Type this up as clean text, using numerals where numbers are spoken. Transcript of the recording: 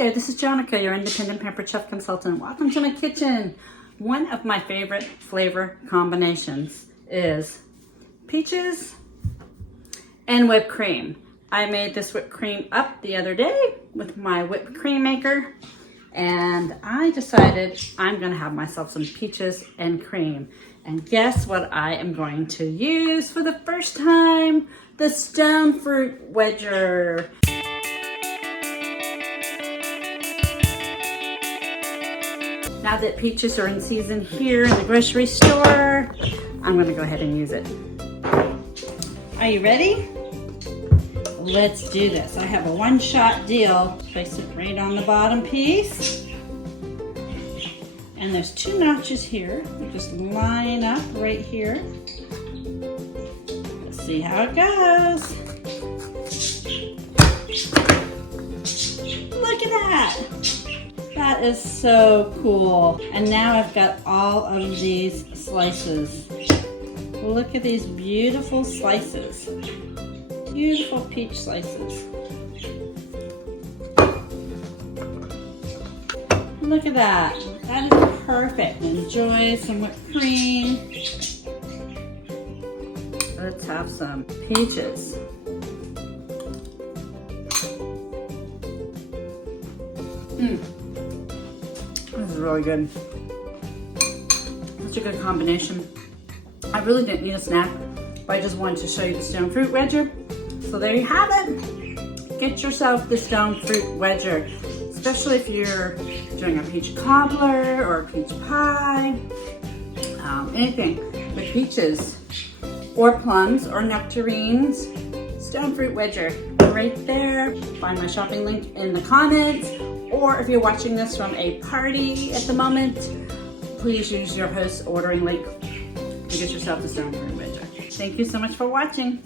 there, this is Jonica, your independent Pamper chef consultant. Welcome to my kitchen. One of my favorite flavor combinations is peaches and whipped cream. I made this whipped cream up the other day with my whipped cream maker, and I decided I'm gonna have myself some peaches and cream. And guess what I am going to use for the first time? The Stone Fruit Wedger. Now that peaches are in season here in the grocery store, I'm gonna go ahead and use it. Are you ready? Let's do this. I have a one-shot deal. Place it right on the bottom piece. And there's two notches here. You just line up right here. Let's see how it goes. Look at that. That is so cool. And now I've got all of these slices. Look at these beautiful slices. Beautiful peach slices. Look at that. That is perfect. Enjoy some whipped cream. Let's have some peaches. This is really good. Such a good combination. I really didn't need a snack, but I just wanted to show you the Stone Fruit Wedger. So there you have it. Get yourself the Stone Fruit Wedger, especially if you're doing a peach cobbler or a peach pie, anything with peaches or plums or nectarines. Stone Fruit Wedger right there. Find my shopping link in the comments, or if you're watching this from a party at the moment, please use your post ordering link to get yourself the Stone Fruit Wedger. Thank you so much for watching.